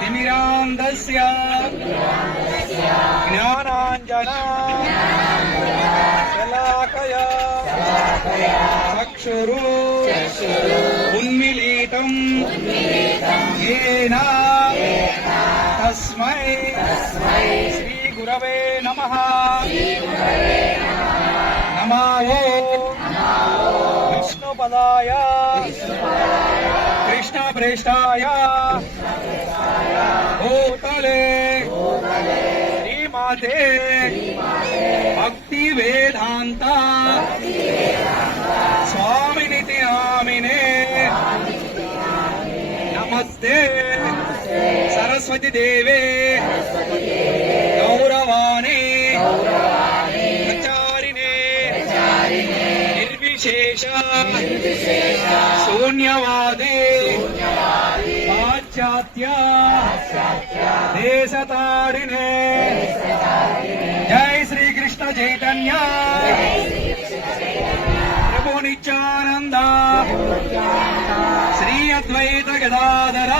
तिमिरान्धस्य ज्ञानाञ्जनशलाकया चक्षुरुन्मीलितं येन तस्मै श्रीगुरवे नमः। नमो विष्णुपदाय कृष्णप्रेष्ठाय भूतले श्रीमाते भक्तिवेदान्त स्वामिनिति नामिने नमस्ते सरस्वती देवे गौरवाणी प्रचारिणे निर्विशेष शून्यवादे पाश्चात्य देशतारिणे। जय श्री कृष्ण चैतन्य प्रभु नित्यानंद श्री अद्वैत गदाधर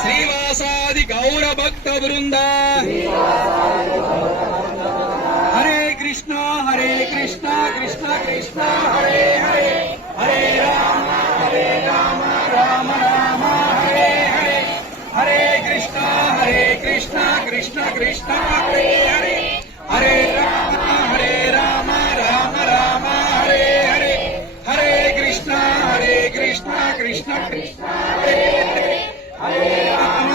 श्रीवासादि गौर भक्त वृंद। हरे कृष्ण कृष्ण कृष्ण हरे हरे, हरे राम राम राम हरे हरे, हरे कृष्ण कृष्ण कृष्ण हरे हरे, हरे राम राम राम हरे हरे, हरे कृष्ण कृष्ण कृष्ण हरे हरे, हरे राम